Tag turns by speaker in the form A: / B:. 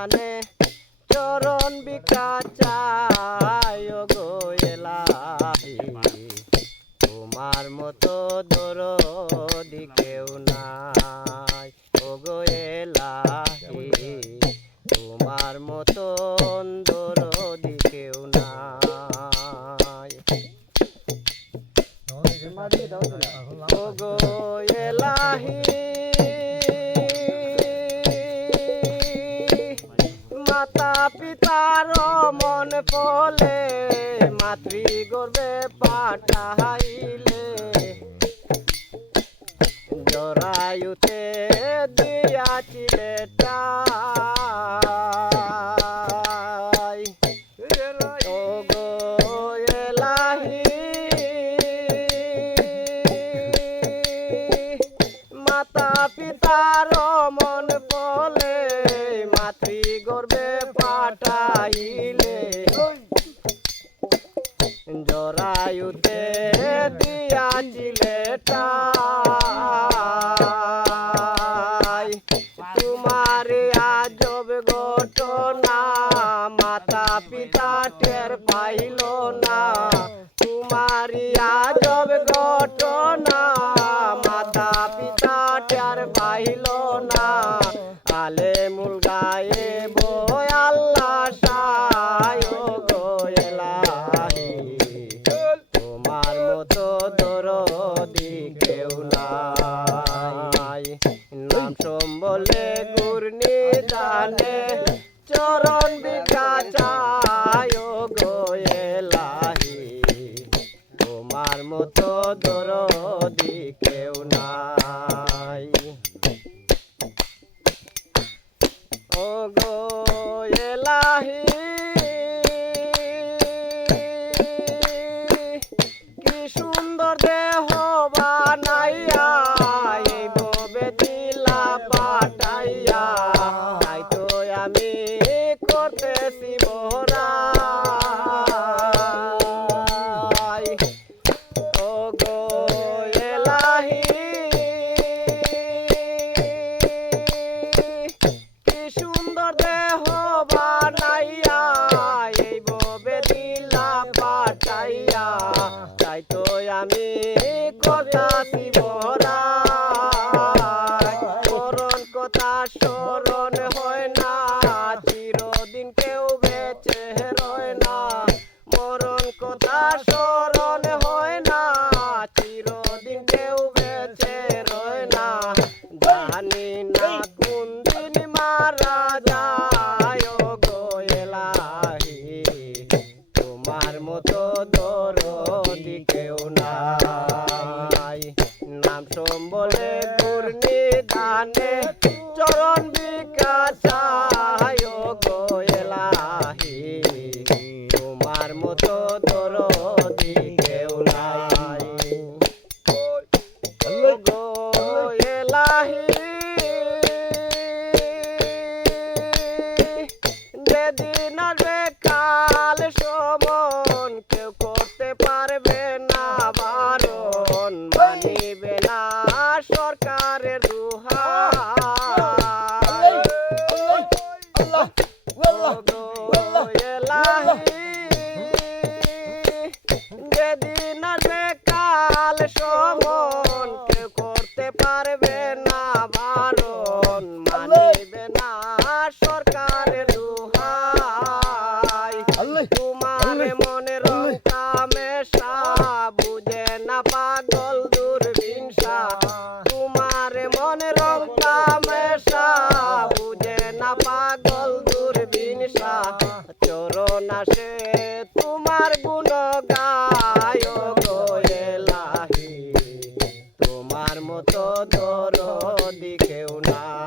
A: দানে চরণ বিকাচায় গো এলাহি। তোমার মতো দরদি দিকেও নাই ও গো এলাহি। তোমার মতো পলে মাতৃ গর্বে পাঠাইলে। জরায়ুতে দিয়াছিলে টাই ও গো এলাহি মাতা পিতার মন পাঠাইলে জরায়ুতে দিয়াছিলে তোমার আজব ঘটনা মাতা পিতা টের পাইল না। চরণ কোন দিন যেদিন আসবে কাল সমন কেউ করতে পারবে না বারণ মানিবে না সরকারের দুহাই। তোমার মনে রক্তা মেশা বুঝে না পাগল দূরবিনসা তোমার মনে রক্তা মেশা বুঝে না পাগল দূরবিনসা চরণ আসে তোমার গুণ মতো দিকেও কেউ